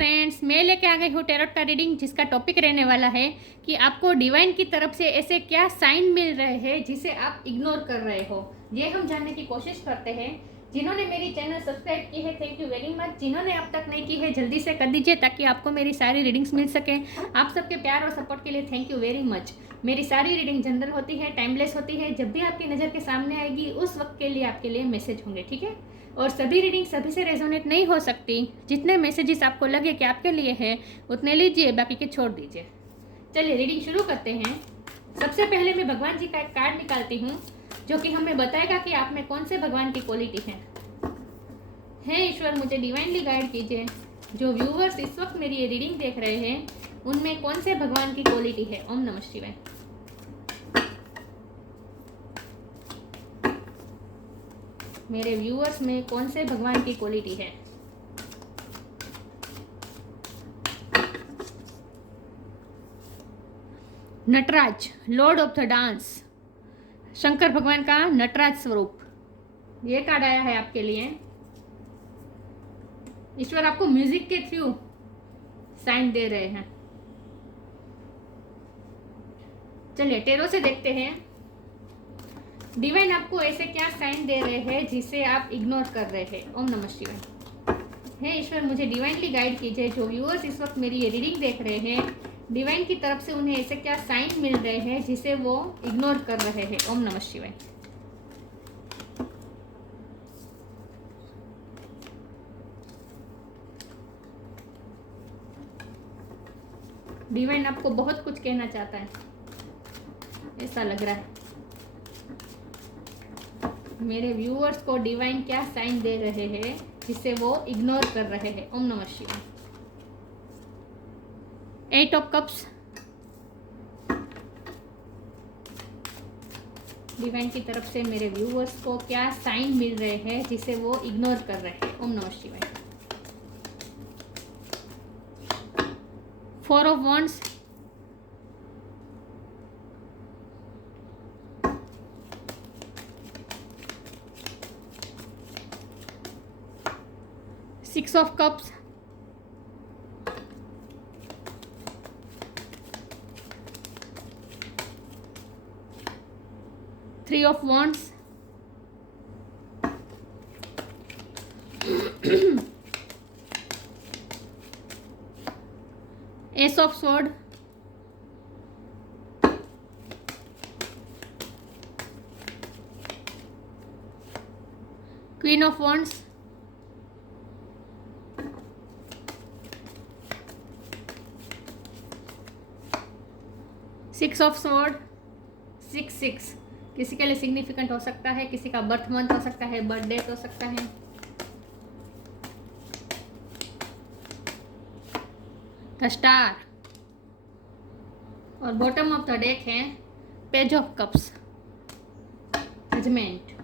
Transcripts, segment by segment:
Friends, मैं लेके आ गई हूँ टैरोट का रीडिंग, जिसका टॉपिक रहने वाला है कि आपको डिवाइन की तरफ से ऐसे क्या साइन मिल रहे हैं जिसे आप इग्नोर कर रहे हो। ये हम जानने की कोशिश करते हैं। जिन्होंने मेरी चैनल सब्सक्राइब की है, थैंक यू वेरी मच। जिन्होंने अब तक नहीं की है, जल्दी से कर दीजिए ताकि आपको मेरी सारी रीडिंग्स मिल सके। आप सबके प्यार और सपोर्ट के लिए थैंक यू वेरी मच। मेरी सारी रीडिंग जनरल होती है, टाइमलेस होती है। जब भी आपकी नज़र के सामने आएगी उस वक्त के लिए आपके लिए मैसेज होंगे, ठीक है। और सभी रीडिंग सभी से रेजोनेट नहीं हो सकती। जितने मैसेजेस आपको लगे कि आपके लिए है उतने लीजिए, बाकी के छोड़ दीजिए। चलिए रीडिंग शुरू करते हैं। सबसे पहले मैं भगवान जी का एक कार्ड निकालती हूँ जो कि हमें बताएगा कि आप में कौन से भगवान की क्वालिटी है ईश्वर, मुझे डिवाइनली गाइड कीजिए। जो व्यूवर्स इस वक्त मेरी ये रीडिंग देख रहे हैं उनमें कौन से भगवान की क्वालिटी है। ओम नमः शिवाय। मेरे व्यूअर्स में कौन से भगवान की क्वालिटी है। Nataraj, lord of the dance, Shankar भगवान का नटराज स्वरूप, ये कार्ड आया है आपके लिए। ईश्वर आपको म्यूजिक के थ्रू साइन दे रहे हैं। चलिए टेरो से देखते हैं डिवाइन आपको ऐसे क्या साइन दे रहे हैं जिसे आप इग्नोर कर रहे हैं। ओम नमः शिवाय। हे ईश्वर, मुझे डिवाइनली गाइड कीजिए। जो व्यूअर्स इस वक्त मेरी ये रीडिंग देख रहे हैं, डिवाइन की तरफ से उन्हें ऐसे क्या साइन मिल रहे हैं जिसे वो इग्नोर कर रहे हैं। ओम नमः शिवाय। डिवाइन आपको बहुत कुछ कहना चाहता है, ऐसा लग रहा है। मेरे व्यूअर्स को डिवाइन क्या साइन दे रहे हैं जिसे वो इग्नोर कर रहे हैं। ओम नमः शिवाय। 8 ऑफ कप्स, डिवाइन की तरफ से मेरे व्यूअर्स को क्या साइन मिल रहे हैं जिसे वो इग्नोर कर रहे हैं। ओम नमः शिवाय। 4 of wands, Six of Cups, Three of Wands, Ace of Sword, Queen of Wands, six of sword. 6 किसी के लिए सिग्निफिकेंट हो सकता है, किसी का बर्थ मंथ हो सकता है, बर्थ डेट हो सकता है। द स्टार और बॉटम ऑफ द डेक है पेज ऑफ कप्स, जजमेंट।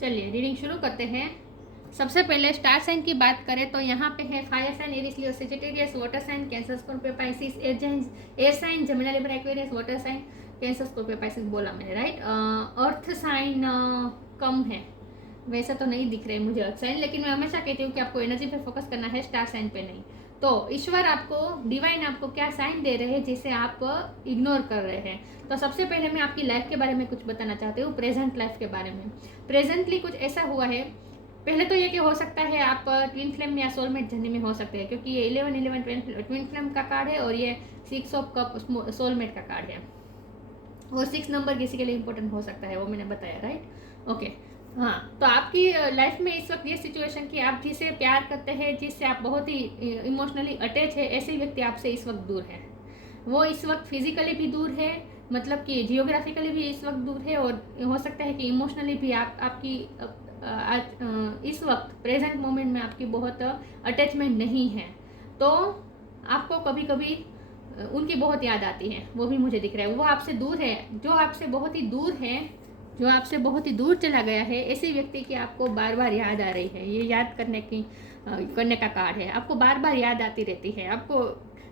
चलिए रीडिंग शुरू करते हैं। सबसे पहले स्टार साइन की बात करें तो यहाँ पे है fire sign, Aries, Leo, Sagittarius, water sign, Cancer, Scorpio, Pisces, air sign, Gemini, Libra, Aquarius, water sign, Cancer, Scorpio, Pisces बोला मैंने, राइट। अर्थ साइन कम है, वैसे तो नहीं दिख रहे मुझे अर्थ साइन, लेकिन मैं हमेशा कहती हूँ कि आपको एनर्जी पे फोकस करना है, स्टार साइन पे नहीं। तो ईश्वर आपको, डिवाइन आपको क्या साइन दे रहे हैं जिसे आप इग्नोर कर रहे हैं। तो सबसे पहले मैं आपकी लाइफ के बारे में कुछ बताना चाहती हूँ, प्रेजेंट लाइफ के बारे में। प्रेजेंटली कुछ ऐसा हुआ है। पहले तो ये कि हो सकता है आप ट्विन फ्लेम या सोलमेट जर्नी में हो सकते हैं, क्योंकि ये 11 ट्विन फ्लेम का कार्ड है और ये 6 ऑफ कप सोलमेट का कार्ड है। और 6 नंबर किसी के लिए इंपॉर्टेंट हो सकता है, वो मैंने बताया, राइट। ओके, हाँ। तो आपकी लाइफ में इस वक्त ये सिचुएशन कि आप जिसे प्यार करते हैं, जिससे आप बहुत ही इमोशनली अटैच है, ऐसे व्यक्ति आपसे इस वक्त दूर है। वो इस वक्त फिजिकली भी दूर है, मतलब कि जियोग्राफिकली भी इस वक्त दूर है, और हो सकता है कि इमोशनली भी आपकी इस वक्त प्रेजेंट मोमेंट में आपकी बहुत अटैचमेंट नहीं है। तो आपको कभी कभी उनकी बहुत याद आती है, वो भी मुझे दिख रहा है। वो आपसे दूर है, जो आपसे बहुत ही दूर है, जो आपसे बहुत ही दूर चला गया है, ऐसे व्यक्ति की आपको बार बार याद आ रही है। ये याद करने का कार्ड है। आपको बार बार याद आती रहती है। आपको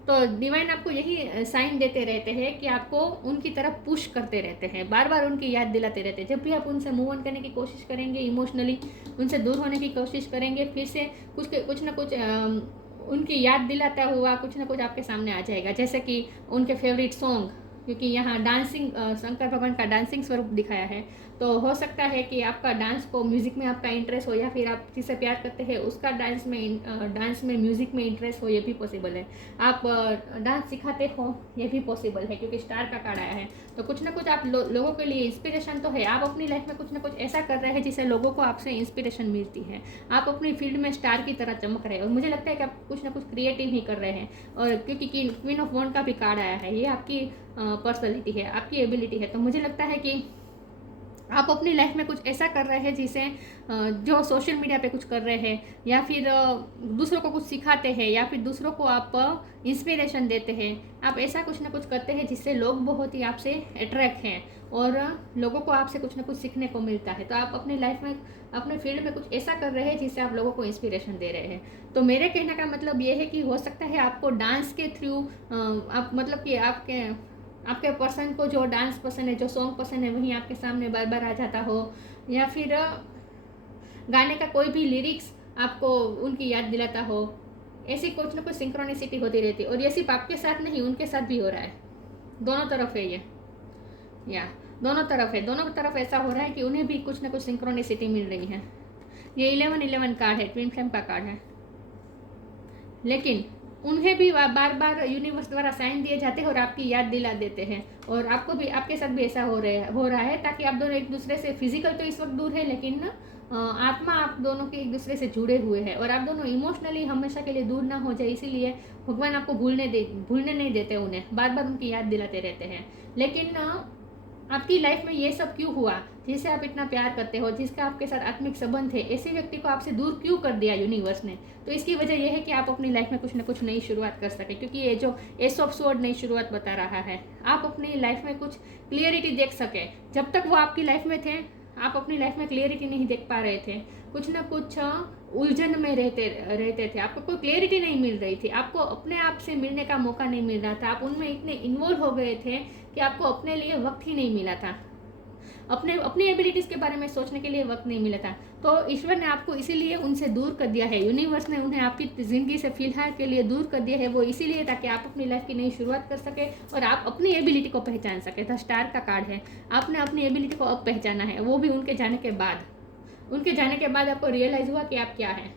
तो डिवाइन आपको यही साइन देते रहते हैं कि आपको उनकी तरफ पुश करते रहते हैं, बार बार उनकी याद दिलाते रहते हैं। जब भी आप उनसे मूव ऑन करने की कोशिश करेंगे, इमोशनली उनसे दूर होने की कोशिश करेंगे, फिर से कुछ ना कुछ उनकी याद दिलाता हुआ कुछ ना कुछ आपके सामने आ जाएगा। जैसे कि उनके फेवरेट सॉन्ग, क्योंकि यहाँ डांसिंग शंकर भगवान का डांसिंग स्वरूप दिखाया है, तो हो सकता है कि आपका डांस को म्यूज़िक में आपका इंटरेस्ट हो, या फिर आप जिसे प्यार करते हैं उसका डांस में म्यूज़िक में इंटरेस्ट हो, ये भी पॉसिबल है। आप डांस सिखाते हो, ये भी पॉसिबल है, क्योंकि स्टार का कार्ड आया है। तो कुछ ना कुछ आप लोगों के लिए इंस्पिरेशन तो है। आप अपनी लाइफ में कुछ ना कुछ ऐसा कर रहे हैं जिससे लोगों को आपसे इंस्पिरेशन मिलती है। आप अपनी फील्ड में स्टार की तरह चमक रहे हैं, और मुझे लगता है कि आप कुछ ना कुछ क्रिएटिव ही कर रहे हैं। और क्योंकि क्वीन ऑफ वॉन्ड का भी कार्ड आया है, ये आपकी पर्सनैलिटी है, आपकी एबिलिटी है। तो मुझे लगता है कि आप अपनी लाइफ में कुछ ऐसा कर रहे हैं जिसे जो सोशल मीडिया पे कुछ कर रहे हैं, या फिर दूसरों को कुछ सिखाते हैं, या फिर दूसरों को आप इंस्पिरेशन देते हैं। आप ऐसा कुछ ना कुछ करते हैं जिससे लोग बहुत ही आपसे अट्रैक्ट हैं, और लोगों को आपसे कुछ ना कुछ सीखने को मिलता है। तो आप अपनी लाइफ में, अपने फील्ड में कुछ ऐसा कर रहे हैं जिससे आप लोगों को इंस्पिरेशन दे रहे हैं। तो मेरे कहने का मतलब ये है कि हो सकता है आपको डांस के थ्रू आप, मतलब कि आपके पर्सन को जो डांस पसंद है, जो सॉन्ग पसंद है, वहीं आपके सामने बार बार आ जाता हो, या फिर गाने का कोई भी लिरिक्स आपको उनकी याद दिलाता हो। ऐसी कुछ ना कुछ सिंक्रोनिसिटी होती रहती है, और ये सिर्फ आपके साथ नहीं, उनके साथ भी हो रहा है। दोनों तरफ है ये, या दोनों तरफ है, दोनों तरफ ऐसा हो रहा है कि उन्हें भी कुछ ना कुछ सिंक्रोनिसिटी मिल रही है। ये 11-11 कार्ड है, ट्विन फ्लेम का कार्ड है, लेकिन उन्हें भी बार बार यूनिवर्स द्वारा साइन दिए जाते हैं और आपकी याद दिला देते हैं। और आपको भी, आपके साथ भी ऐसा हो रहा है, ताकि आप दोनों एक दूसरे से, फिजिकल तो इस वक्त दूर है, लेकिन आत्मा आप दोनों के एक दूसरे से जुड़े हुए हैं, और आप दोनों इमोशनली हमेशा के लिए दूर ना हो जाए, इसीलिए भगवान आपको भूलने नहीं देते उन्हें, बार बार उनकी याद दिलाते रहते हैं। लेकिन आपकी लाइफ में ये सब क्यों हुआ? जिसे आप इतना प्यार करते हो, जिसका आपके साथ आत्मिक संबंध है, ऐसे व्यक्ति को आपसे दूर क्यों कर दिया यूनिवर्स ने? तो इसकी वजह यह है कि आप अपनी लाइफ में कुछ ना कुछ नई शुरुआत कर सके, क्योंकि ये जो एस ऑफ स्वॉर्ड नई शुरुआत बता रहा है। आप अपनी लाइफ में कुछ क्लियरिटी देख सके। जब तक वो आपकी लाइफ में थे, आप अपनी लाइफ में क्लियरिटी नहीं देख पा रहे थे, कुछ ना कुछ उलझन में रहते थे, आपको कोई क्लियरिटी नहीं मिल रही थी, आपको अपने आप से मिलने का मौका नहीं मिल रहा था, आप उनमें इतने इन्वॉल्व हो गए थे कि आपको अपने लिए वक्त ही नहीं मिला था, अपनी एबिलिटीज़ के बारे में सोचने के लिए वक्त नहीं मिला था। तो ईश्वर ने आपको इसीलिए उनसे दूर कर दिया है, यूनिवर्स ने उन्हें आपकी ज़िंदगी से फिलहाल के लिए दूर कर दिया है, वो इसीलिए ताकि आप अपनी लाइफ की नई शुरुआत कर सके और आप अपनी एबिलिटी को पहचान सके। द स्टार का कार्ड है, आपने अपनी एबिलिटी को अब पहचाना है, वो भी उनके जाने के बाद। उनके जाने के बाद आपको रियलाइज़ हुआ कि आप क्या हैं।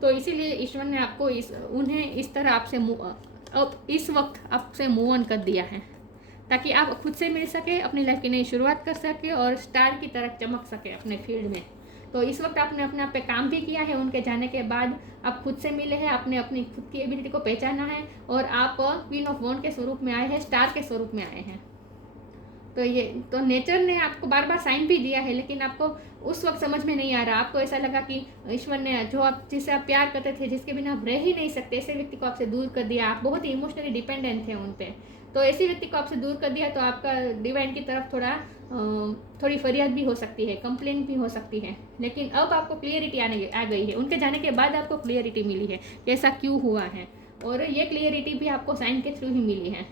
तो इसीलिए ईश्वर ने आपको उन्हें इस तरह आपसे अब इस वक्त आपसे मूव ऑन कर दिया है, ताकि आप खुद से मिल सके, अपनी लाइफ की नई शुरुआत कर सके और स्टार की तरह चमक सके अपने फील्ड में। तो इस वक्त आपने अपने आप पे काम भी किया है, उनके जाने के बाद आप खुद से मिले हैं, आपने अपनी खुद की एबिलिटी को पहचाना है, और आप क्वीन ऑफ वॉन्ड के स्वरूप में आए हैं, स्टार के स्वरूप में आए हैं। तो नेचर ने आपको बार बार साइन भी दिया है, लेकिन आपको उस वक्त समझ में नहीं आ रहा। आपको ऐसा लगा कि ईश्वर ने, जो आप जिससे आप प्यार करते थे, जिसके बिना आप रह ही नहीं सकते, ऐसे व्यक्ति को आपसे दूर कर दिया। आप बहुत ही इमोशनली डिपेंडेंट थे उन पर, तो ऐसे व्यक्ति को आपसे दूर कर दिया। तो आपका डिवाइन की तरफ थोड़ी फरियाद भी हो सकती है, कंप्लेन भी हो सकती है, लेकिन अब आपको क्लियरिटी आ गई है। उनके जाने के बाद आपको क्लियरिटी मिली है कि ऐसा क्यों हुआ है, और ये क्लियरिटी भी आपको साइन के थ्रू ही मिली है।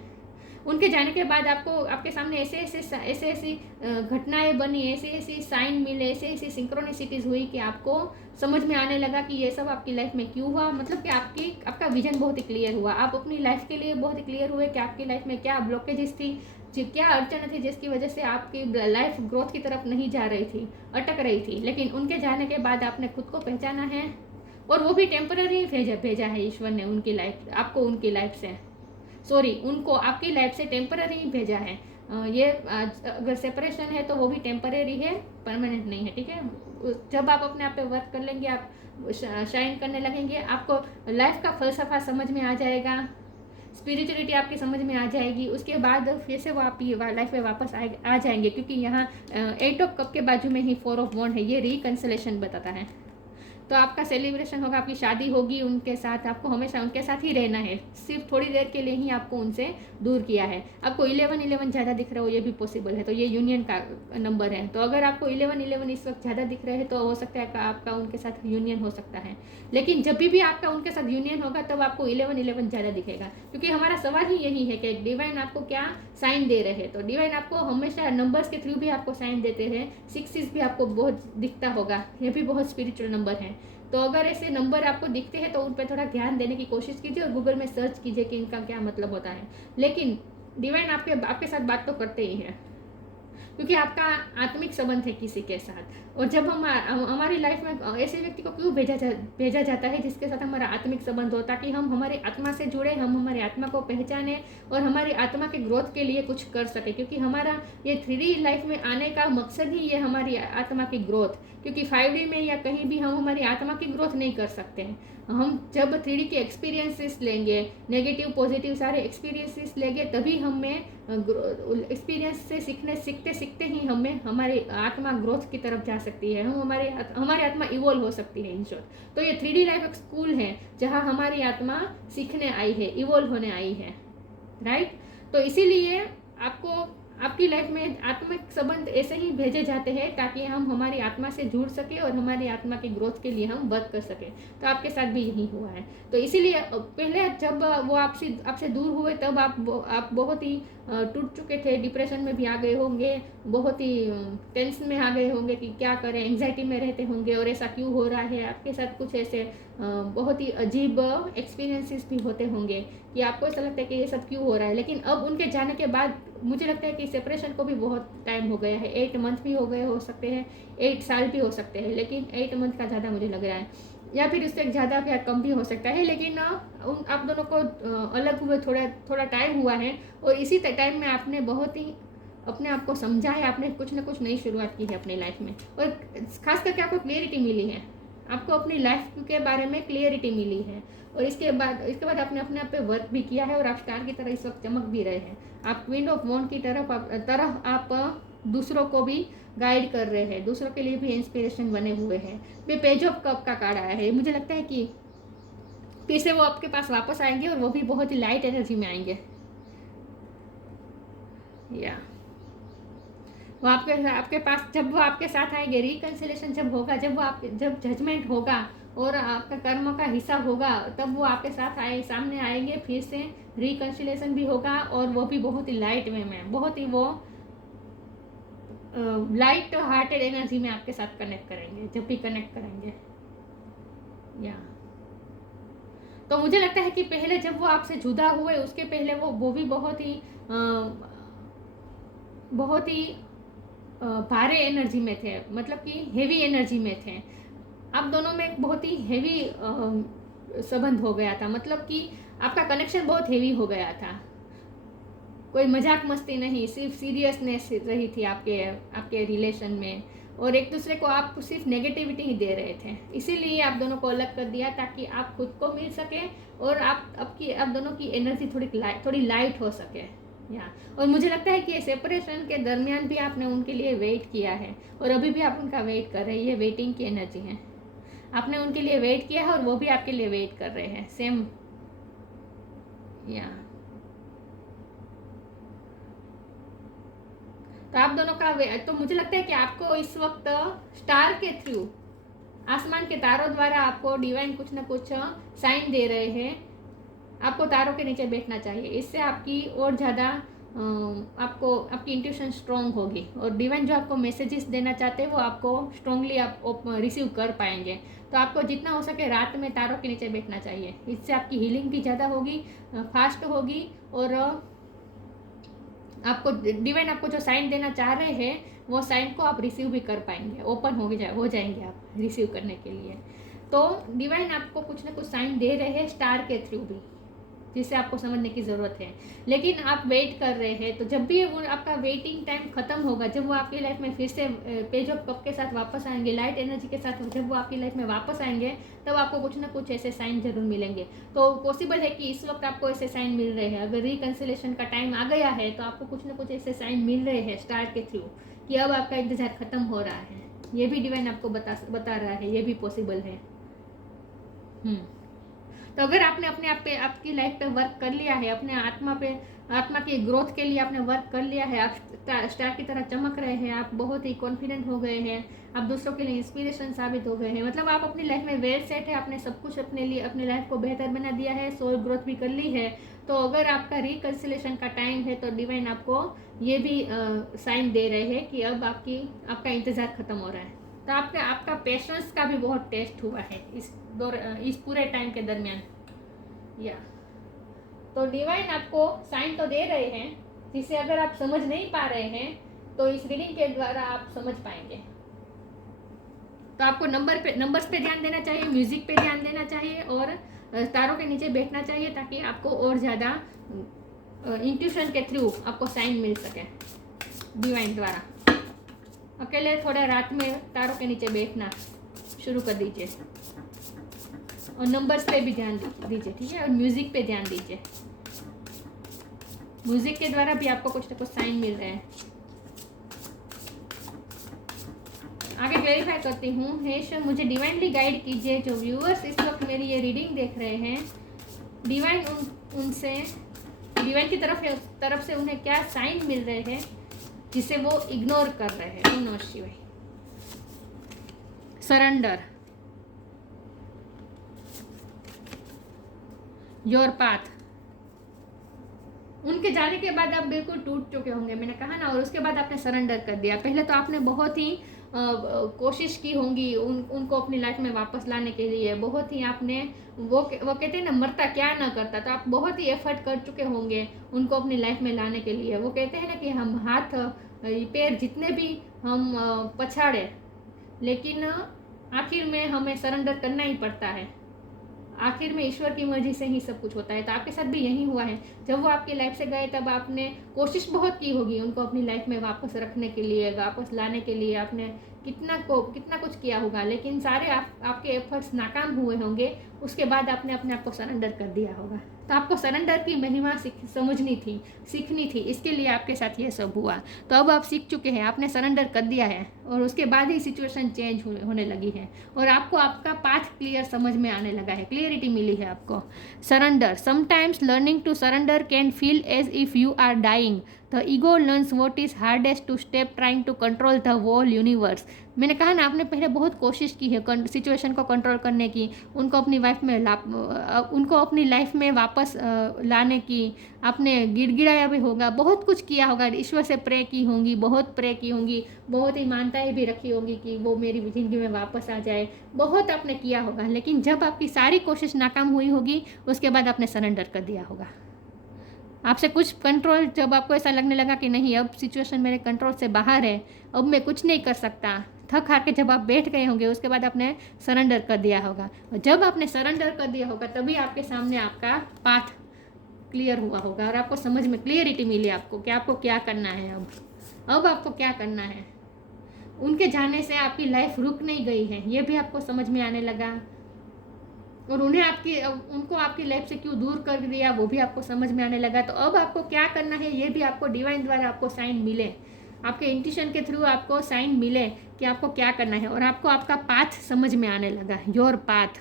उनके जाने के बाद आपको, आपके सामने ऐसी घटनाएं बनी, ऐसी साइन मिले, ऐसी सिंक्रोनिसिटीज हुई कि आपको समझ में आने लगा कि ये सब आपकी लाइफ में क्यों हुआ। मतलब कि आपका विजन बहुत ही क्लियर हुआ, आप अपनी लाइफ के लिए बहुत ही क्लियर हुए कि आपकी लाइफ में क्या ब्लॉकेजेस थी, क्या अड़चन थी, जिसकी वजह से आपकी लाइफ ग्रोथ की तरफ नहीं जा रही थी, अटक रही थी। लेकिन उनके जाने के बाद आपने खुद को पहचाना है, और वो भी टेम्पररी भेजा है ईश्वर ने उनकी लाइफ, आपको उनकी लाइफ से, उनको आपकी लाइफ से टेम्पररी भेजा है। ये अगर सेपरेशन है तो वो भी टेम्पररी है, परमानेंट नहीं है, ठीक है। जब आप अपने आप पे वर्क कर लेंगे, आप शाइन करने लगेंगे, आपको लाइफ का फलसफा समझ में आ जाएगा, स्पिरिचुअलिटी आपकी समझ में आ जाएगी। उसके बाद फिर से वो आपकी लाइफ में वापस आ जाएंगे, क्योंकि यहाँ 8 ऑफ कप के बाजू में ही 4 ऑफ वॉन्ड है, ये रिकंसिलेशन बताता है। तो आपका सेलिब्रेशन होगा, आपकी शादी होगी उनके साथ, आपको हमेशा उनके साथ ही रहना है, सिर्फ थोड़ी देर के लिए ही आपको उनसे दूर किया है। आपको 11 ज़्यादा दिख रहा हो ये भी पॉसिबल है, तो ये यूनियन का नंबर है। तो अगर आपको 11 इस वक्त ज़्यादा दिख रहे हैं तो हो सकता है आपका उनके साथ यूनियन हो सकता है। लेकिन जब भी आपका उनके साथ यूनियन होगा तब आपको 11 ज़्यादा दिखेगा, क्योंकि हमारा सवाल ही यही है कि डिवाइन आपको क्या साइन दे रहे हैं। तो डिवाइन आपको हमेशा नंबर्स के थ्रू भी आपको साइन देते हैं। 6 भी आपको बहुत दिखता होगा, ये भी बहुत स्पिरिचुअल नंबर है। तो अगर ऐसे नंबर आपको दिखते हैं तो उन पर थोड़ा ध्यान देने की कोशिश कीजिए और गूगल में सर्च कीजिए कि इनका क्या मतलब होता है। लेकिन डिवाइन आपके साथ बात तो करते ही है, क्योंकि आपका आत्मिक संबंध है किसी के साथ। और जब हमारी लाइफ में ऐसे व्यक्ति को क्यों भेजा जाता है जिसके साथ हमारा आत्मिक संबंध हो, ताकि हम हमारी आत्मा से जुड़े, हम हमारी आत्मा को पहचाने और हमारी आत्मा के ग्रोथ के लिए कुछ कर सके। क्योंकि हमारा ये 3D लाइफ में आने का मकसद ही ये हमारी आत्मा की ग्रोथ, क्योंकि 5D में या कहीं भी हम हमारी आत्मा की ग्रोथ नहीं कर सकते हैं। हम जब 3D के एक्सपीरियंसेस लेंगे, नेगेटिव पॉजिटिव सारे एक्सपीरियंसेस लेंगे, तभी हमें एक्सपीरियंस से सीखते सीखते ही हमें हमारी आत्मा ग्रोथ की तरफ जा सकती है, हम हमारी आत्मा इवोल्व हो सकती है इन शॉर्ट। तो ये 3D लाइफ एक स्कूल है जहाँ हमारी आत्मा सीखने आई है, इवोल्व होने आई है, राइट। तो इसीलिए आपको आपकी लाइफ में आत्मिक संबंध ऐसे ही भेजे जाते हैं ताकि हम हमारी आत्मा से जुड़ सके और हमारी आत्मा की ग्रोथ के लिए हम वर्क कर सके। तो आपके साथ भी यही हुआ है। तो इसीलिए पहले जब वो आपसे दूर हुए तब आप बहुत ही टूट चुके थे, डिप्रेशन में भी आ गए होंगे, बहुत ही टेंशन में आ गए होंगे कि क्या करें, एंग्जाइटी में रहते होंगे और ऐसा क्यों हो रहा है आपके साथ। कुछ ऐसे बहुत ही अजीब एक्सपीरियंसेस भी होते होंगे कि आपको ऐसा लगता है कि ये सब क्यों हो रहा है। लेकिन अब उनके जाने के बाद मुझे लगता है कि सेपरेशन को भी बहुत टाइम हो गया है, 8 मंथ भी हो गए हो सकते हैं, 8 साल भी हो सकते हैं, लेकिन 8 मंथ का ज़्यादा मुझे लग रहा है, या फिर उससे ज़्यादा या कम भी हो सकता है। लेकिन आप दोनों को अलग हुए थोड़ा टाइम हुआ है और इसी टाइम में आपने बहुत ही अपने आप को समझा है, आपने कुछ ना कुछ नई शुरुआत की है अपनी लाइफ में, और खास करके आपको क्लियरिटी मिली है, आपको अपनी लाइफ के बारे में क्लियरिटी मिली है। और इसके बाद आपने अपने आप पे वर्क भी किया है और आप स्टार की तरह इस वक्त चमक भी रहे हैं। आप क्वीन ऑफ वॉन्ड की तरह आप दूसरों को भी गाइड कर रहे हैं, दूसरों के लिए भी इंस्पिरेशन बने हुए हैं। मैं पेज ऑफ कप का कार्ड आया है, मुझे लगता है कि फिर से वो आपके पास वापस आएंगे और वो भी बहुत ही लाइट एनर्जी में आएंगे। या वो आपके पास जब वो आपके साथ आएंगे, रिकंसिलेशन जब होगा, जब जजमेंट होगा और आपका कर्म का हिसाब होगा, तब वो आपके साथ सामने आएंगे, फिर से रिकंसिलेशन भी होगा और वो भी बहुत ही लाइट में बहुत ही वो लाइट हार्टेड एनर्जी में आपके साथ कनेक्ट करेंगे जब भी कनेक्ट करेंगे। या तो मुझे लगता है कि पहले जब वो आपसे जुदा हुए उसके पहले वो भी बहुत ही भारे एनर्जी में थे, मतलब कि हेवी एनर्जी में थे। आप दोनों में एक बहुत ही हेवी संबंध हो गया था, मतलब कि आपका कनेक्शन बहुत हेवी हो गया था, कोई मजाक मस्ती नहीं, सिर्फ सीरियसनेस रही थी आपके रिलेशन में, और एक दूसरे को आप सिर्फ नेगेटिविटी ही दे रहे थे। इसीलिए आप दोनों को अलग कर दिया ताकि आप खुद को मिल सके और आप दोनों की एनर्जी थोड़ी लाइट हो सके। या और मुझे लगता है कि ये सेपरेशन के दरमियान भी आपने उनके लिए वेट किया है और अभी भी आप उनका वेट कर रहे हैं। ये वेटिंग की एनर्जी है, आपने उनके लिए वेट किया है और वो भी आपके लिए वेट कर रहे हैं सेम। या तो आप दोनों का तो मुझे लगता है कि आपको इस वक्त स्टार के थ्रू, आसमान के तारों द्वारा आपको डिवाइन कुछ ना कुछ साइन दे रहे हैं। आपको तारों के नीचे बैठना चाहिए, इससे आपकी और ज़्यादा आपकी इंट्यूशन स्ट्रॉन्ग होगी और डिवाइन जो आपको मैसेजेस देना चाहते हैं वो आपको स्ट्रांगली आप रिसीव कर पाएंगे। तो आपको जितना हो सके रात में तारों के नीचे बैठना चाहिए, इससे आपकी हीलिंग भी ज़्यादा होगी, फास्ट होगी, और आपको डिवाइन आपको जो साइन देना चाह रहे हैं वो साइन को आप रिसीव भी कर पाएंगे, ओपन हो जाएंगे आप रिसीव करने के लिए। तो डिवाइन आपको कुछ ना कुछ साइन दे रहे हैं स्टार के थ्रू भी, जिससे आपको समझने की ज़रूरत है। लेकिन आप वेट कर रहे हैं, तो जब भी वो आपका वेटिंग टाइम खत्म होगा, जब वो आपकी लाइफ में फिर से पेज ऑफ कप के साथ वापस आएंगे, लाइट एनर्जी के साथ जब वो आपकी लाइफ में वापस आएंगे, तब आपको कुछ ना कुछ ऐसे साइन जरूर मिलेंगे। तो पॉसिबल है कि इस वक्त आपको ऐसे साइन मिल रहे हैं, अगर रिकंसिलेशन का टाइम आ गया है तो आपको कुछ ना कुछ ऐसे साइन मिल रहे हैं स्टार के थ्रू कि अब आपका इंतजार खत्म हो रहा है। ये भी डिवाइन आपको बता रहा है, ये भी पॉसिबल है। तो अगर आपने अपने आप पे, आपकी लाइफ पे वर्क कर लिया है, अपने आत्मा की ग्रोथ के लिए आपने वर्क कर लिया है, आप स्टार की तरह चमक रहे हैं, आप बहुत ही कॉन्फिडेंट हो गए हैं, आप दूसरों के लिए इंस्पिरेशन साबित हो गए हैं, मतलब आप अपनी लाइफ में वेल सेट है, आपने सब कुछ अपने लिए, अपनी लाइफ को बेहतर बना दिया है, सोल ग्रोथ भी कर ली है, तो अगर आपका रिकंसिलेशन का टाइम है तो डिवाइन आपको ये भी साइन दे रहे हैं कि अब आपका इंतज़ार खत्म हो रहा है। तो आपका पेशेंस का भी बहुत टेस्ट हुआ है इस पूरे टाइम के दरमियान। या तो डिवाइन आपको साइन तो दे रहे हैं, जिसे अगर आप समझ नहीं पा रहे हैं तो इस रीडिंग के द्वारा आप समझ पाएंगे। तो आपको नंबर्स पे ध्यान देना चाहिए, म्यूजिक पे ध्यान देना चाहिए और तारों के नीचे बैठना चाहिए, ताकि आपको और ज़्यादा इंट्यूशन के थ्रू आपको साइन मिल सके डिवाइन द्वारा। अकेले थोड़ा रात में तारों के नीचे बैठना शुरू कर दीजिए और नंबर्स पे भी ध्यान दीजिए, ठीक है, और म्यूजिक पे ध्यान दीजिए। म्यूजिक के द्वारा भी आपको कुछ ना कुछ साइन मिल रहे हैं। आगे क्लेरिफाई करती हूँ। हे ईश्वर, मुझे डिवाइनली गाइड कीजिए। जो व्यूअर्स इस वक्त मेरी ये रीडिंग देख रहे हैं, डिवाइन उनसे डिवाइन की तरफ से उन्हें क्या साइन मिल रहे हैं जिसे वो इग्नोर कर रहे हैं। ओम नमः शिवाय। Surrender, your path. उनके जाने के बाद आप बिल्कुल टूट चुके होंगे, मैंने कहा ना, और उसके बाद आपने सरेंडर कर दिया। पहले तो आपने बहुत ही कोशिश की होंगी उनको अपनी लाइफ में वापस लाने के लिए, बहुत ही आपने वो कहते हैं ना, मरता क्या ना करता, तो आप बहुत ही एफर्ट कर चुके होंगे उनको अपनी लाइफ में लाने के लिए। वो कहते हैं ना कि हम हाथ पैर जितने भी हम पछाड़े, लेकिन आखिर में हमें सरेंडर करना ही पड़ता है। आखिर में ईश्वर की मर्जी से ही सब कुछ होता है। तो आपके साथ भी यही हुआ है। जब वो आपकी लाइफ से गए तब आपने कोशिश बहुत की होगी उनको अपनी लाइफ में वापस रखने के लिए, वापस लाने के लिए। आपने कितना कुछ किया होगा, लेकिन सारे आपके एफर्ट्स नाकाम हुए होंगे। उसके बाद आपने अपने आप को सरेंडर कर दिया होगा। तो आपको सरेंडर की महिमा समझनी थी, सीखनी थी, इसके लिए आपके साथ ये सब हुआ। तो अब आप सीख चुके हैं, आपने सरेंडर कर दिया है और उसके बाद ही सिचुएशन चेंज होने लगी है और आपको आपका पाथ क्लियर समझ में आने लगा है, क्लियरिटी मिली है आपको। Surrender, sometimes learning to surrender can feel as if you are dying. The ego learns what is hardest to step trying to control the whole universe. मैंने कहा ना, आपने पहले बहुत कोशिश की है सिचुएशन को कंट्रोल करने की, उनको अपनी लाइफ में वापस लाने की। आपने गिड़गिड़ाया भी होगा, बहुत कुछ किया होगा, ईश्वर से प्रे की होंगी, बहुत प्रे की होंगी, बहुत ही मान्यताएं भी रखी होंगी कि वो मेरी ज़िंदगी में वापस आ जाए। बहुत आपने किया होगा, लेकिन जब आपकी सारी कोशिश नाकाम हुई होगी, उसके बाद आपने सरेंडर कर दिया होगा। आपसे कुछ कंट्रोल, जब आपको ऐसा लगने लगा कि नहीं, अब सिचुएशन मेरे कंट्रोल से बाहर है, अब मैं कुछ नहीं कर सकता, थक हार के जब आप बैठ गए होंगे, उसके बाद आपने सरेंडर कर दिया होगा। और जब आपने सरेंडर कर दिया होगा, तभी आपके सामने आपका पाथ क्लियर हुआ होगा और आपको समझ में क्लियरिटी मिली आपको कि आपको क्या करना है। अब आपको क्या करना है। उनके जाने से आपकी लाइफ रुक नहीं गई है, ये भी आपको समझ में आने लगा। और उनको आपकी लाइफ से क्यों दूर कर दिया, वो भी आपको समझ में आने लगा। तो अब आपको क्या करना है, ये भी आपको डिवाइन द्वारा आपको साइन मिले, आपके इंट्यूशन के थ्रू आपको साइन मिले कि आपको क्या करना है। और आपको आपका पाथ समझ में आने लगा, your path.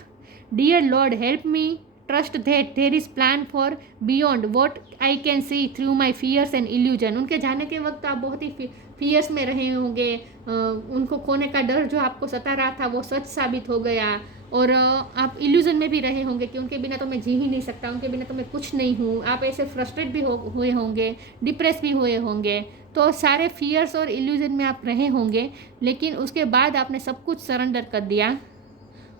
Dear Lord, help me trust that there is plan for beyond what I can see through my fears and illusion. उनके जाने के वक्त आप बहुत ही फियर्स में रहे होंगे, उनको खोने का डर जो आपको सता रहा था वो सच साबित हो गया। और आप इल्यूजन में भी रहे होंगे कि उनके बिना तो मैं जी ही नहीं सकता, उनके बिना तो मैं कुछ नहीं हूँ। आप ऐसे फ्रस्ट्रेट भी हुए होंगे, डिप्रेस भी हुए होंगे। तो सारे फियर्स और इल्यूजन में आप रहे होंगे, लेकिन उसके बाद आपने सब कुछ सरेंडर कर दिया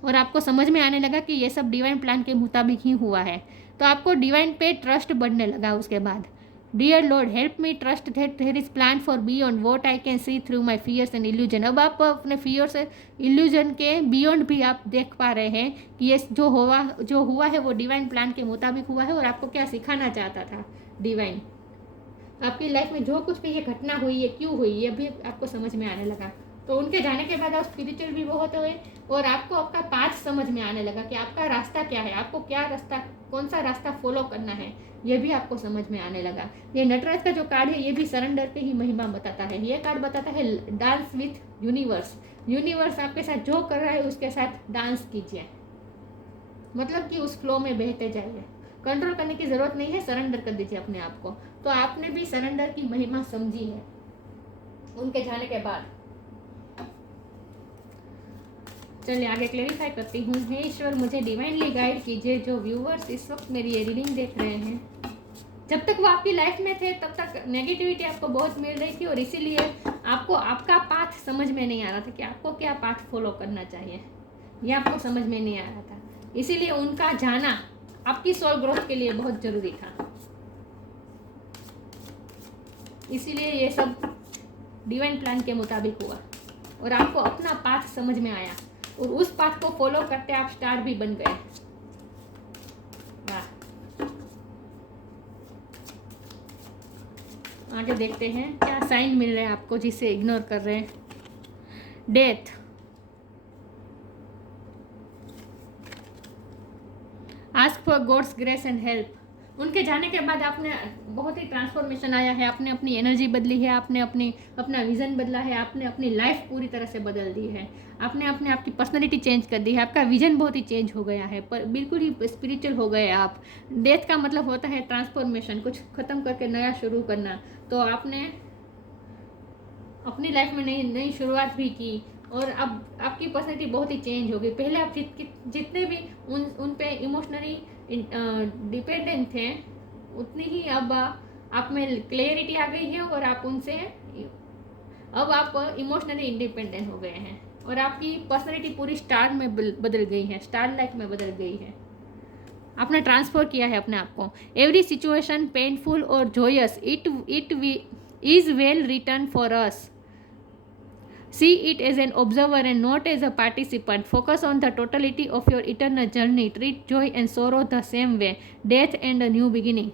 और आपको समझ में आने लगा कि ये सब डिवाइन प्लान के मुताबिक ही हुआ है। तो आपको डिवाइन पे ट्रस्ट बढ़ने लगा उसके बाद। Dear Lord, help me trust that there is plan for beyond what I can see through my fears and illusion. अब आप अपने फियर्स और इल्यूजन के बियॉन्ड भी आप देख पा रहे हैं कि ये जो हुआ है वो डिवाइन प्लान के मुताबिक हुआ है और आपको क्या सिखाना चाहता था डिवाइन। आपकी लाइफ में जो कुछ भी ये घटना हुई है, क्यों हुई, ये भी आपको समझ में आने लगा। तो उनके जाने के बाद आप स्पिरिचुअल भी बहुत हुए और आपको आपका पाथ समझ में आने लगा कि आपका रास्ता क्या है, आपको कौन सा रास्ता फॉलो करना है, ये भी आपको समझ में आने लगा। ये नटराज का जो कार्ड है, ये भी सरेंडर की ही महिमा बताता है। ये कार्ड बताता है डांस विथ यूनिवर्स। यूनिवर्स आपके साथ जो कर रहा है उसके साथ डांस कीजिए। मतलब कि उस फ्लो में बहते जाइए। कंट्रोल करने की ज़रूरत नहीं है, सरेंडर कर दीजिए अपने आप को। तो आपने भी सरेंडर की महिमा समझी है उनके जाने के बाद। चलिए आगे क्लेरिफाई करती हूँ। हे ईश्वर, मुझे डिवाइनली गाइड कीजिए। जो व्यूवर्स इस वक्त मेरी ये रीडिंग देख रहे हैं, जब तक वो आपकी लाइफ में थे तब तक नेगेटिविटी आपको बहुत मिल रही थी, और इसीलिए आपको आपका पाथ समझ में नहीं आ रहा था कि आपको क्या पाथ फॉलो करना चाहिए, ये आपको समझ में नहीं आ रहा था। इसीलिए उनका जाना आपकी सोल ग्रोथ के लिए बहुत ज़रूरी था। इसीलिए ये सब डिवाइन प्लान के मुताबिक हुआ और आपको अपना पाथ समझ में आया, और उस पाथ को फॉलो करते आप स्टार भी बन गए। वाह। आगे देखते हैं क्या साइन मिल रहे हैं आपको जिसे इग्नोर कर रहे हैं। Death, ask for God's grace and help. उनके जाने के बाद आपने बहुत ही ट्रांसफॉर्मेशन आया है, आपने अपनी एनर्जी बदली है, आपने अपना विजन बदला है, आपने अपनी लाइफ पूरी तरह से बदल दी है, आपने अपने आपकी पर्सनैलिटी चेंज कर दी है, आपका विजन बहुत ही चेंज हो गया है, पर बिल्कुल ही स्पिरिचुअल हो गए आप। डेथ का मतलब होता है ट्रांसफॉर्मेशन, कुछ ख़त्म करके नया शुरू करना। तो आपने अपनी लाइफ में नई शुरुआत भी की, और अब आपकी पर्सनैलिटी बहुत ही चेंज हो गई। पहले आप जितने भी उन पे इमोशनली डिपेंडेंट थे, उतनी ही अब आप में क्लियरिटी आ गई है, और आप उनसे अब आप इमोशनली इंडिपेंडेंट हो गए हैं, और आपकी पर्सनैलिटी पूरी स्टार में बदल गई है, स्टार लाइफ में बदल गई है। आपने ट्रांसफर किया है अपने आप को। एवरी सिचुएशन पेनफुल और joyous it is well return for us. See it as an observer and not as a participant. Focus on the totality of your eternal journey. Treat joy and sorrow the same way. Death and a new beginning.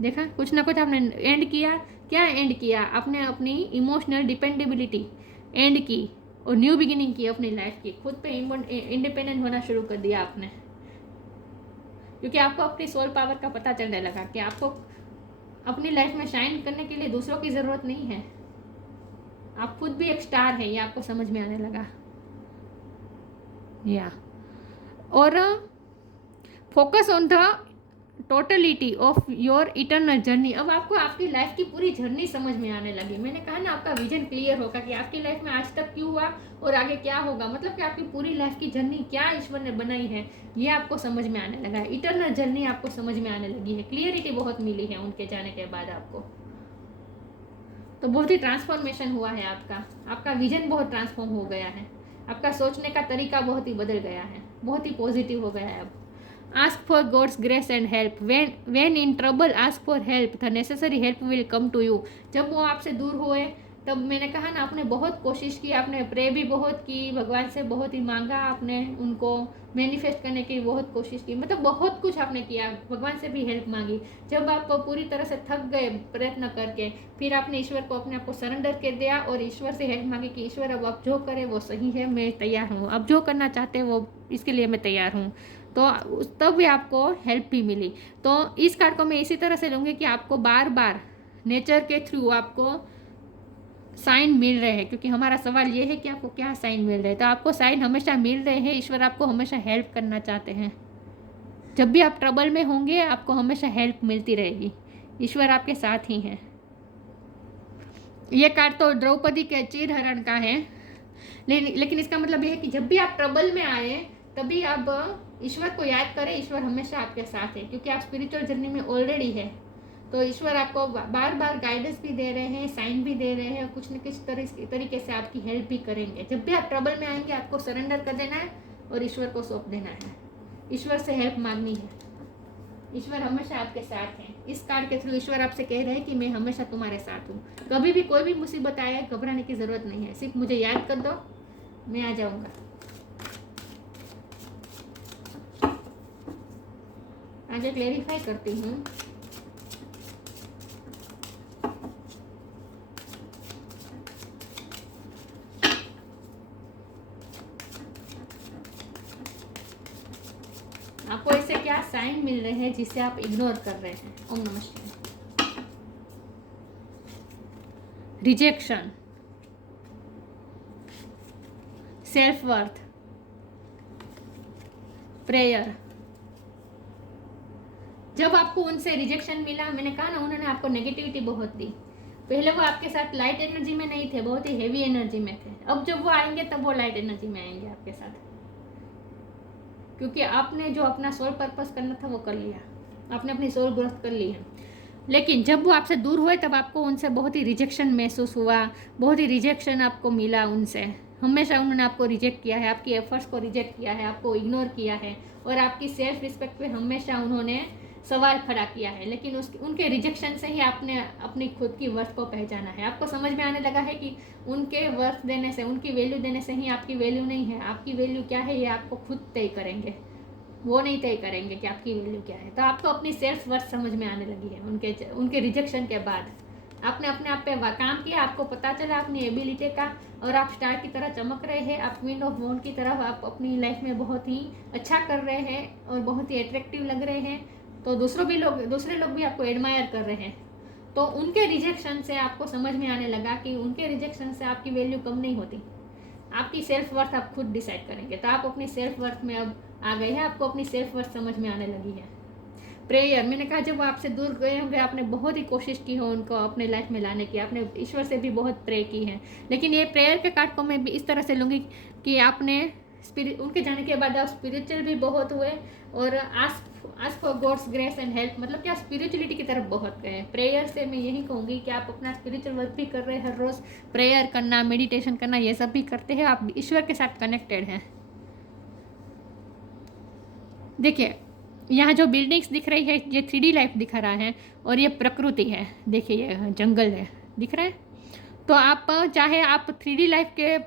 देखा, कुछ ना कुछ आपने and किया। क्या and किया? आपने अपनी इमोशनल डिपेंडेबिलिटी एंड की और न्यू बिगिनिंग की अपनी लाइफ की। खुद पे इंडिपेंडेंट होना शुरू कर दिया आपने, क्योंकि आपको अपनी सोल पावर का पता चलने लगा कि आपको अपनी लाइफ में शाइन करने के लिए दूसरों की ज़रूरत नहीं है। आप खुद भी एक स्टार है, ये आपको समझ में आने लगा। या और focus on the totality of your eternal journey. अब आपको आपकी लाइफ की पूरी जर्नी समझ में आने लगी। मैंने कहा ना, आपका विजन क्लियर होगा कि आपकी लाइफ में आज तक क्यों हुआ और आगे क्या होगा। मतलब कि आपकी पूरी लाइफ की जर्नी क्या ईश्वर ने बनाई है, ये आपको समझ में आने लगा है। इटर्नल जर्नी आपको समझ में आने लगी है। क्लियरिटी बहुत मिली है उनके जाने के बाद आपको। तो बहुत ही ट्रांसफॉर्मेशन हुआ है आपका विजन बहुत ट्रांसफॉर्म हो गया है, आपका सोचने का तरीका बहुत ही बदल गया है, बहुत ही पॉजिटिव हो गया है अब। Ask for God's grace and help. When in trouble ask for help, the necessary help will come to you. जब वो आपसे दूर हुए तब मैंने कहा ना, आपने बहुत कोशिश की, आपने प्रे भी बहुत की, भगवान से बहुत ही मांगा, आपने उनको मैनिफेस्ट करने की बहुत कोशिश की, मतलब बहुत कुछ आपने किया, भगवान से भी हेल्प मांगी। जब आप पूरी तरह से थक गए प्रयत्न करके, फिर आपने ईश्वर को अपने आप को सरेंडर कर दिया और ईश्वर से हेल्प मांगी कि ईश्वर अब आप जो करे वो सही है, मैं तैयार हूँ, अब जो करना चाहते हैं वो इसके लिए मैं तैयार हूँ। तो तब भी आपको हेल्प भी मिली। तो इस कार्ड को मैं इसी तरह से लूँगी कि आपको बार बार नेचर के थ्रू आपको साइन मिल रहे हैं, क्योंकि हमारा सवाल ये है कि आपको क्या साइन मिल रहे हैं। तो आपको साइन हमेशा मिल रहे हैं, ईश्वर आपको हमेशा हेल्प करना चाहते हैं। जब भी आप ट्रबल में होंगे आपको हमेशा हेल्प मिलती रहेगी, ईश्वर आपके साथ ही हैं। ये कार्ड तो द्रौपदी के चीरहरण का है, लेकिन इसका मतलब ये है कि जब भी आप ट्रबल में आए तभी आप ईश्वर को याद करें। ईश्वर हमेशा आपके साथ है, क्योंकि आप स्पिरिचुअल जर्नी में ऑलरेडी है। तो ईश्वर आपको बार बार गाइडेंस भी दे रहे हैं, साइन भी दे रहे हैं, कुछ न कुछ तरीके से आपकी हेल्प भी करेंगे। जब भी आप ट्रबल में आएंगे आपको सरेंडर कर देना है और ईश्वर को सौंप देना है, ईश्वर से हेल्प मांगनी है। ईश्वर हमेशा आपके साथ हैं। इस कार्ड के थ्रू ईश्वर आपसे कह रहे हैं कि मैं हमेशा तुम्हारे साथ हूँ। कभी भी कोई भी मुसीबत आए घबराने की ज़रूरत नहीं है, सिर्फ मुझे याद कर दो, मैं आ जाऊँगा। आगे क्लेरिफाई करती हूँ। आपको इससे क्या साइन मिल रहे हैं जिसे आप इग्नोर कर रहे हैं। ओम नमः शिवाय। Rejection, self worth, prayer. जब आपको उनसे रिजेक्शन मिला, मैंने कहा ना उन्होंने आपको नेगेटिविटी बहुत दी। पहले वो आपके साथ लाइट एनर्जी में नहीं थे, बहुत ही हेवी एनर्जी में थे। अब जब वो आएंगे तब वो लाइट एनर्जी में आएंगे आपके साथ, क्योंकि आपने जो अपना सोल पर्पस करना था वो कर लिया, आपने अपनी सोल ग्रोथ कर ली है। लेकिन जब वो आपसे दूर हुए तब आपको उनसे बहुत ही रिजेक्शन महसूस हुआ, बहुत ही रिजेक्शन आपको मिला उनसे। हमेशा उन्होंने आपको रिजेक्ट किया है, आपकी एफर्ट्स को रिजेक्ट किया है, आपको इग्नोर किया है, और आपकी सेल्फ रिस्पेक्ट पे हमेशा उन्होंने सवाल खड़ा किया है। लेकिन उनके रिजेक्शन से ही आपने अपनी खुद की वर्थ को पहचाना है। आपको समझ में आने लगा है कि उनके वर्थ देने से, उनकी वैल्यू देने से ही आपकी वैल्यू नहीं है। आपकी वैल्यू क्या है ये आपको खुद तय करेंगे, वो नहीं तय करेंगे कि आपकी वैल्यू क्या है। तो आपको अपनी सेल्फ वर्थ समझ में आने लगी है उनके रिजेक्शन के बाद। आपने अपने आप पे काम किया, आपको पता चला अपनी एबिलिटी का, और आप स्टार की तरह चमक रहे हैं। आप क्वीन ऑफ वॉन्ड की तरह आप अपनी लाइफ में बहुत ही अच्छा कर रहे हैं और बहुत ही अट्रैक्टिव लग रहे हैं। तो दूसरे लोग भी आपको एडमायर कर रहे हैं। तो उनके रिजेक्शन से आपको समझ में आने लगा कि उनके रिजेक्शन से आपकी वैल्यू कम नहीं होती। आपकी सेल्फ वर्थ आप खुद डिसाइड करेंगे। तो आप अपनी सेल्फ वर्थ में अब आ गए हैं, आपको अपनी सेल्फ वर्थ समझ में आने लगी है। प्रेयर, मैंने कहा जब वो आपसे दूर गए होंगे, आपने बहुत ही कोशिश की हो उनको अपने लाइफ में लाने की, आपने ईश्वर से भी बहुत प्रे की है। लेकिन ये प्रेयर के कार्ड को मैं भी इस तरह से लूँगी कि आपने उनके जाने के बाद आप स्पिरिचुअल भी बहुत हुए, और आज for God's grace and help, मतलब कि आप स्पिरिचुअलिटी की तरफ बहुत गए। प्रेयर से मैं यही कहूँगी कि आप अपना स्पिरिचुअल वर्क भी कर रहे हैं, हर रोज़ प्रेयर करना, मेडिटेशन करना, ये सब भी करते हैं। आप ईश्वर के साथ कनेक्टेड हैं। देखिए यहाँ जो बिल्डिंग्स दिख रही है ये 3D लाइफ दिखा रहा है, और ये प्रकृति है। देखिए ये जंगल है, दिख रहा है। तो आप चाहे आप 3D लाइफ के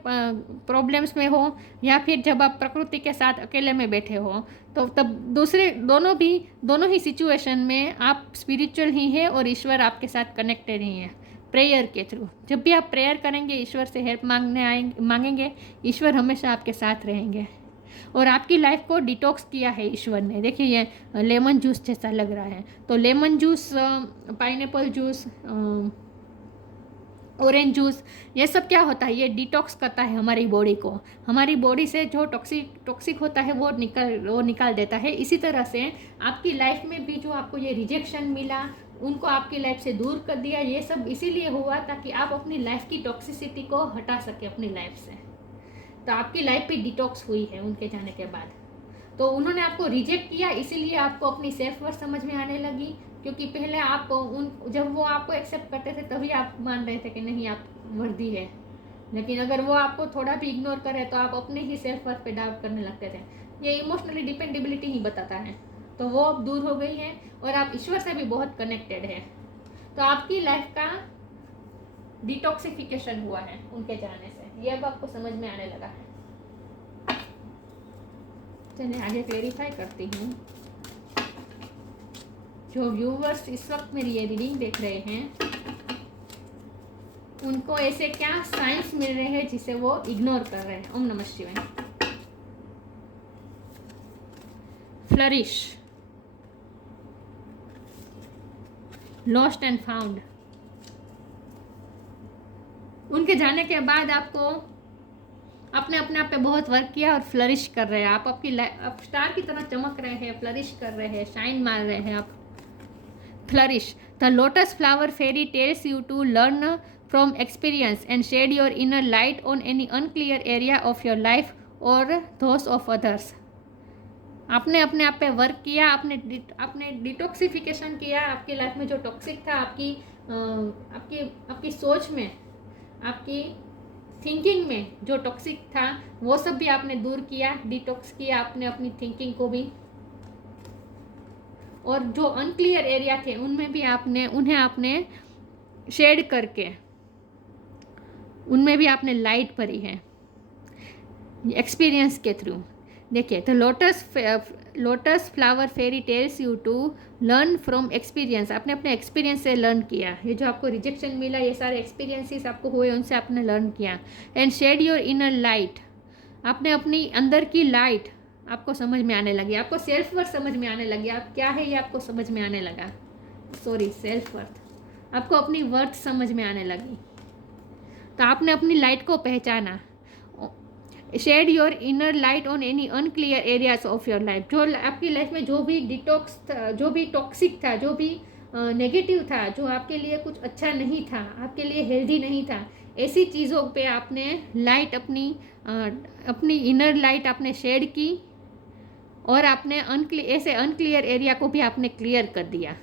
प्रॉब्लम्स में हो, या फिर जब आप प्रकृति के साथ अकेले में बैठे हो, तो तब दोनों ही सिचुएशन में आप स्पिरिचुअल ही हैं और ईश्वर आपके साथ कनेक्टेड ही हैं प्रेयर के थ्रू। जब भी आप प्रेयर करेंगे, ईश्वर से हेल्प मांगेंगे, ईश्वर हमेशा आपके साथ रहेंगे। और आपकी लाइफ को डिटॉक्स किया है ईश्वर ने। देखिए ये लेमन जूस जैसा लग रहा है। तो lemon juice, pineapple juice, orange juice, ये सब क्या होता है, ये डिटॉक्स करता है हमारी बॉडी को। हमारी बॉडी से जो टॉक्सिक होता है वो निकाल देता है। इसी तरह से आपकी लाइफ में भी जो आपको ये रिजेक्शन मिला, उनको आपकी लाइफ से दूर कर दिया। ये सब इसीलिए हुआ ताकि आप अपनी लाइफ की टॉक्सिसिटी को हटा सके अपनी लाइफ से। तो आपकी लाइफ भी डिटॉक्स हुई है उनके जाने के बाद। तो उन्होंने आपको रिजेक्ट किया, इसीलिए आपको अपनी सेल्फ वर्थ समझ में आने लगी। क्योंकि पहले आप जब वो आपको एक्सेप्ट करते थे तभी आप मान रहे थे कि नहीं आप वर्दी है, लेकिन अगर वो आपको थोड़ा भी इग्नोर करे तो आप अपने ही सेल्फ वर्थ पे डाउट करने लगते थे। ये इमोशनली डिपेंडेबिलिटी ही बताता है। तो वो अब दूर हो गई है और आप ईश्वर से भी बहुत कनेक्टेड है। तो आपकी लाइफ का डिटॉक्सिफिकेशन हुआ है उनके जाने से, ये अब आपको समझ में आने लगा है। चलिए आगे क्लेरिफाई करती हूँ। जो व्यूवर्स इस वक्त मेरी ये रीडिंग देख रहे हैं, उनको ऐसे क्या साइंस मिल रहे हैं जिसे वो इग्नोर कर रहे हैं। ओम नमः शिवाय। Flourish, lost and found. उनके जाने के बाद आपको आपने अपने आप पे बहुत वर्क किया और फ्लरिश कर रहे हैं आप। आप स्टार की तरह चमक रहे हैं, फ्लरिश कर रहे हैं, शाइन मार रहे हैं आप। Flourish, the lotus flower fairy tells you to learn from experience and shed your inner light on any unclear area of your life और दोस ऑफ अदर्स। आपने अपने आप पे वर्क किया, आपने डिटॉक्सिफिकेशन किया। आपकी लाइफ में जो टॉक्सिक था, आपकी सोच में, आपकी थिंकिंग में जो टॉक्सिक था, वो सब भी आपने दूर किया, डिटॉक्स किया आपने अपनी थिंकिंग को भी। और जो अनक्लियर एरिया थे उनमें भी उन्हें आपने शेड करके उनमें भी आपने लाइट भरी है एक्सपीरियंस के थ्रू। देखिए, तो lotus flower fairy tells you to learn from experience. आपने अपने एक्सपीरियंस से लर्न किया। ये जो आपको रिजेक्शन मिला, ये सारे एक्सपीरियंसेस आपको हुए, उनसे आपने लर्न किया। And shed your inner light, आपने अपनी अंदर की लाइट आपको समझ में आने लगी। आपको सेल्फ वर्थ समझ में आने लगी। आप क्या है ये आपको समझ में आने लगा। सेल्फ वर्थ, आपको अपनी वर्थ समझ में आने लगी। तो आपने अपनी लाइट को पहचाना। Shed your inner light on any unclear areas of your life. जो आपकी लाइफ में जो भी डिटॉक्स था, जो भी टॉक्सिक था, जो भी नेगेटिव था, जो आपके लिए कुछ अच्छा नहीं था, आपके लिए हेल्दी नहीं था, ऐसी चीज़ों पे आपने लाइट अपनी इनर लाइट आपने शेड की और आपने ऐसे अनक्लियर एरिया को भी आपने क्लियर कर दिया।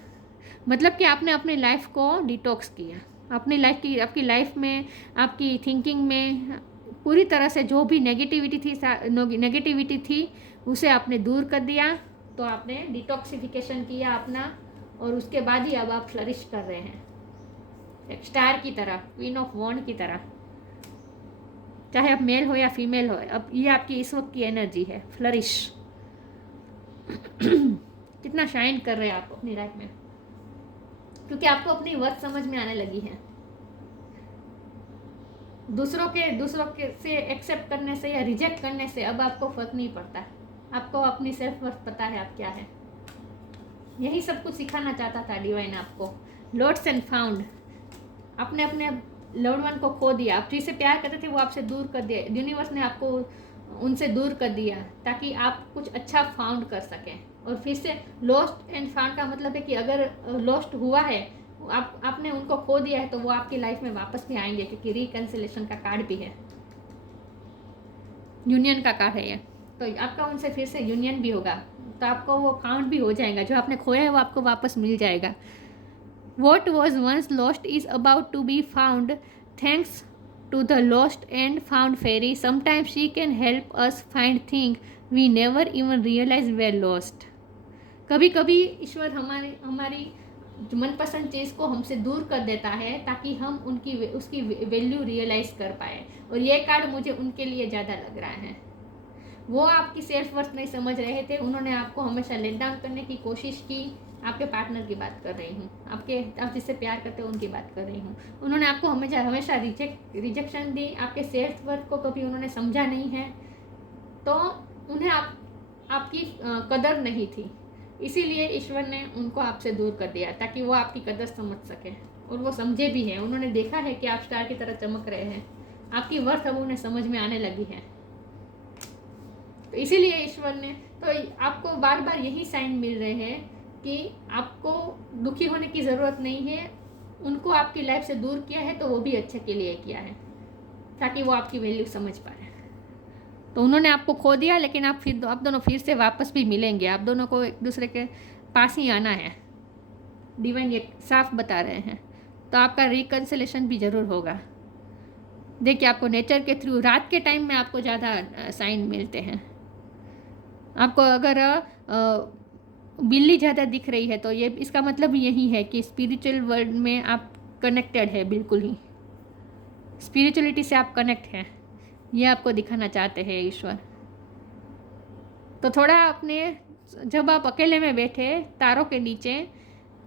मतलब कि आपने अपनी लाइफ को डिटॉक्स किया। आपकी लाइफ में, आपकी थिंकिंग में पूरी तरह से जो भी नेगेटिविटी थी उसे आपने दूर कर दिया। तो आपने डिटॉक्सिफिकेशन किया अपना, और उसके बाद ही अब आप फ्लरिश कर रहे हैं, एक स्टार की तरह, क्वीन ऑफ वॉन्ड की तरह। चाहे आप मेल हो या फीमेल हो, अब ये आपकी इस वक्त की एनर्जी है, फ्लरिश। कितना शाइन कर रहे हैं आप अपनी लाइफ में, क्योंकि आपको अपनी वर्थ समझ में आने लगी है। दूसरों के से एक्सेप्ट करने से या रिजेक्ट करने से अब आपको फर्क नहीं पड़ता। आपको अपनी सेल्फ वर्थ पता है आप क्या है। यही सब कुछ सिखाना चाहता था डिवाइन आपको। लॉस्ट एंड फाउंड, आपने अपने लव्ड वन को खो दिया। आप जिससे प्यार करते थे वो आपसे दूर कर दिया, यूनिवर्स ने आपको उनसे दूर कर दिया ताकि आप कुछ अच्छा फाउंड कर सकें। और फिर से लॉस्ट एंड फाउंड का मतलब है कि अगर लॉस्ट हुआ है, आपने उनको खो दिया है, तो वो आपकी लाइफ में वापस भी आएंगे, क्योंकि रिकंसिलेशन का कार्ड भी है, यूनियन का कार्ड है ये। तो आपका उनसे फिर से यूनियन भी होगा, तो आपको वो फाउंड भी हो जाएगा। जो आपने खोया है वो आपको वापस मिल जाएगा। What was once lost is about to be found thanks to the lost and found fairy. Sometimes she can help us find things we never even realized were lost. कभी कभी ईश्वर हमारी मनपसंद चीज़ को हमसे दूर कर देता है ताकि हम उसकी वैल्यू रियलाइज़ कर पाए। और ये कार्ड मुझे उनके लिए ज़्यादा लग रहा है। वो आपकी सेल्फ वर्थ नहीं समझ रहे थे, उन्होंने आपको हमेशा लेट डाउन करने की कोशिश की। आपके पार्टनर की बात कर रही हूँ, आप जिससे प्यार करते हो उनकी बात कर रही हूँ। उन्होंने आपको हमेशा रिजेक्शन दी, आपके सेल्फ वर्थ को कभी उन्होंने समझा नहीं है, तो उन्हें आपकी कदर नहीं थी। इसीलिए ईश्वर ने उनको आपसे दूर कर दिया ताकि वो आपकी कदर समझ सके, और वो समझे भी हैं। उन्होंने देखा है कि आप स्टार की तरह चमक रहे हैं, आपकी वर्थ अब उन्हें समझ में आने लगी है। तो इसीलिए ईश्वर ने, तो आपको बार बार यही साइन मिल रहे हैं कि आपको दुखी होने की ज़रूरत नहीं है। उनको आपकी लाइफ से दूर किया है तो वो भी अच्छे के लिए किया है, ताकि वो आपकी वैल्यू समझ पाए। तो उन्होंने आपको खो दिया, लेकिन आप दोनों फिर से वापस भी मिलेंगे। आप दोनों को एक दूसरे के पास ही आना है, डिवाइन ये साफ बता रहे हैं। तो आपका रिकंसिलेशन भी ज़रूर होगा। देखिए, आपको नेचर के थ्रू रात के टाइम में आपको ज़्यादा साइन मिलते हैं। आपको अगर बिल्ली ज़्यादा दिख रही है तो ये इसका मतलब यही है कि स्पिरिचुअल वर्ल्ड में आप कनेक्टेड है, बिल्कुल ही स्पिरिचुअलिटी से आप कनेक्ट हैं, ये आपको दिखाना चाहते हैं ईश्वर। तो थोड़ा जब आप अकेले में बैठे तारों के नीचे,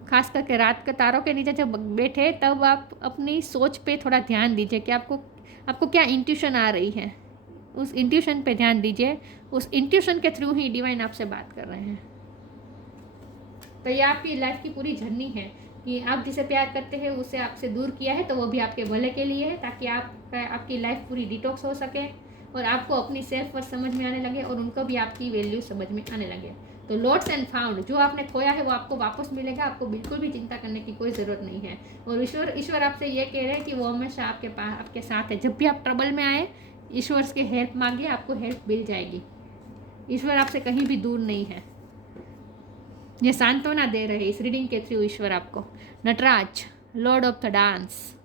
खास करके रात के तारों के नीचे जब बैठे, तब आप अपनी सोच पे थोड़ा ध्यान दीजिए कि आपको क्या इंट्यूशन आ रही है। उस इंट्यूशन पे ध्यान दीजिए। उस इंट्यूशन के थ्रू ही डिवाइन आपसे बात कर रहे हैं। तो ये आपकी लाइफ की पूरी जर्नी है कि आप जिसे प्यार करते हैं उसे आपसे दूर किया है, तो वो भी आपके भले के लिए है, ताकि आपकी लाइफ पूरी डिटॉक्स हो सके और आपको अपनी सेल्फ वर्थ समझ में आने लगे और उनको भी आपकी वैल्यू समझ में आने लगे। तो लॉस्ट एंड फाउंड, जो आपने खोया है वो आपको वापस मिलेगा। आपको बिल्कुल भी चिंता करने की कोई ज़रूरत नहीं है। और ईश्वर आपसे ये कह रहे हैं कि वो हमेशा आपके साथ है। जब भी आप ट्रबल में आए, ईश्वर के हेल्प मांगिए, आपको हेल्प मिल जाएगी। ईश्वर आपसे कहीं भी दूर नहीं है। ये सांत्वना दे रहे हैं इस रीडिंग के थ्रू ईश्वर आपको। Nataraj, lord of the dance,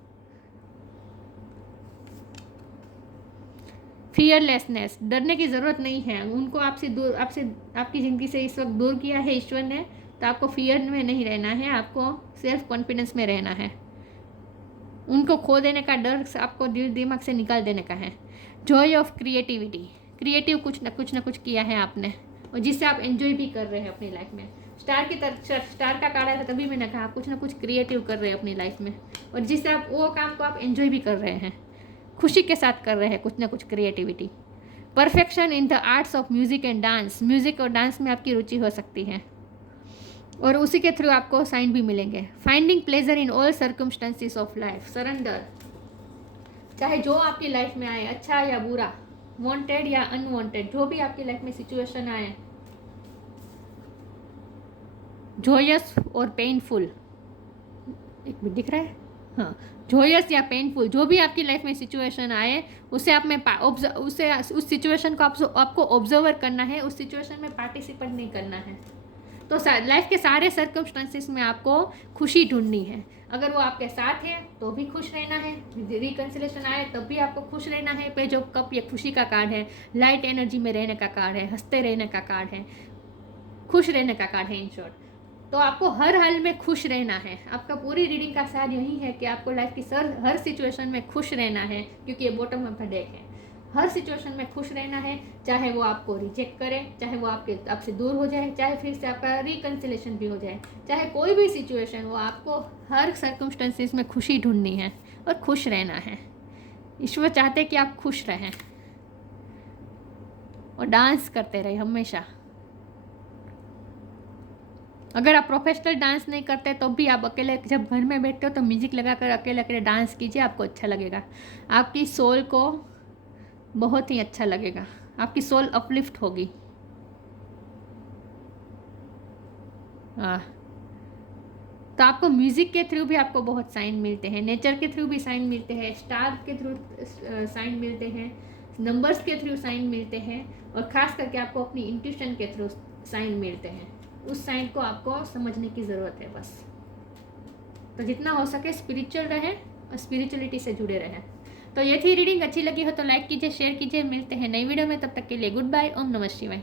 fearlessness, डरने की ज़रूरत नहीं है। उनको आपकी ज़िंदगी से इस वक्त दूर किया है ईश्वर ने, तो आपको फियर में नहीं रहना है, आपको सेल्फ कॉन्फिडेंस में रहना है। उनको खो देने का डर आपको दिल दिमाग से निकाल देने का है। जॉय ऑफ क्रिएटिविटी, क्रिएटिव कुछ ना कुछ किया है आपने, और जिससे आप एंजॉय भी कर रहे हैं अपनी लाइफ में। स्टार का कार्ड है, तभी मैंने कहा कुछ ना कुछ क्रिएटिव कर रहे हैं अपनी लाइफ में, और जिससे आप वो काम को आप एंजॉय भी कर रहे हैं, खुशी के साथ कर रहे हैं कुछ ना कुछ creativity. Perfection in the arts of music and dance, music और डांस में आपकी रुचि हो सकती है, और उसी के थ्रू आपको साइन भी मिलेंगे। Finding pleasure in all circumstances of life, surrender, चाहे जो आपकी लाइफ में आए, अच्छा या बुरा, वांटेड या अनवांटेड, जो भी आपकी लाइफ में सिचुएशन आए, जॉयस और पेनफुल, एक मिनट दिख रहा है, हाँ, जॉयस या पेनफुल, जो भी आपकी लाइफ में सिचुएशन आए उसे आप में उसे उस सिचुएशन को आपको ऑब्जर्वर करना है, उस सिचुएशन में पार्टिसिपेट नहीं करना है। तो लाइफ के सारे सर्कमस्टांसिस में आपको खुशी ढूंढनी है। अगर वो आपके साथ है तो भी खुश रहना है, रिकन्सिलेशन आए तब भी आपको खुश रहना है। पेज ऑफ कप ये खुशी का कार्ड है, लाइट एनर्जी में रहने का कार्ड है, हंसते रहने का कार्ड है, खुश रहने का कार्ड है इन शॉर्ट। तो आपको हर हाल में खुश रहना है। आपका पूरी रीडिंग का सार यही है कि आपको लाइफ की हर सिचुएशन में खुश रहना है, क्योंकि ये बॉटम ऑफ द डेक है। हर सिचुएशन में खुश रहना है, चाहे वो आपको रिजेक्ट करे, चाहे वो आपसे दूर हो जाए, चाहे फिर से आपका रिकन्सिलेशन भी हो जाए, चाहे कोई भी सिचुएशन हो, आपको हर सर्कमस्टेंसेस में खुशी ढूंढनी है और खुश रहना है। ईश्वर चाहते कि आप खुश रहें और डांस करते रहे हमेशा। अगर आप प्रोफेशनल डांस नहीं करते तो भी आप अकेले जब घर में बैठते हो तो म्यूजिक लगाकर अकेले अकेले डांस कीजिए, आपको अच्छा लगेगा, आपकी सोल को बहुत ही अच्छा लगेगा, आपकी सोल अपलिफ्ट होगी। हाँ, तो आपको म्यूज़िक के थ्रू भी आपको बहुत साइन मिलते हैं, नेचर के थ्रू भी साइन मिलते हैं, स्टार के थ्रू साइन मिलते हैं, नंबर्स के थ्रू साइन मिलते हैं, और ख़ास करके आपको अपनी इंट्यूशन के थ्रू साइन मिलते हैं। उस साइन को आपको समझने की ज़रूरत है बस। तो जितना हो सके स्पिरिचुअल रहें और स्पिरिचुअलिटी से जुड़े रहें। तो ये थी रीडिंग, अच्छी लगी हो तो लाइक कीजिए, शेयर कीजिए। मिलते हैं नई वीडियो में, तब तक के लिए गुड बाय। ओम नमः शिवाय।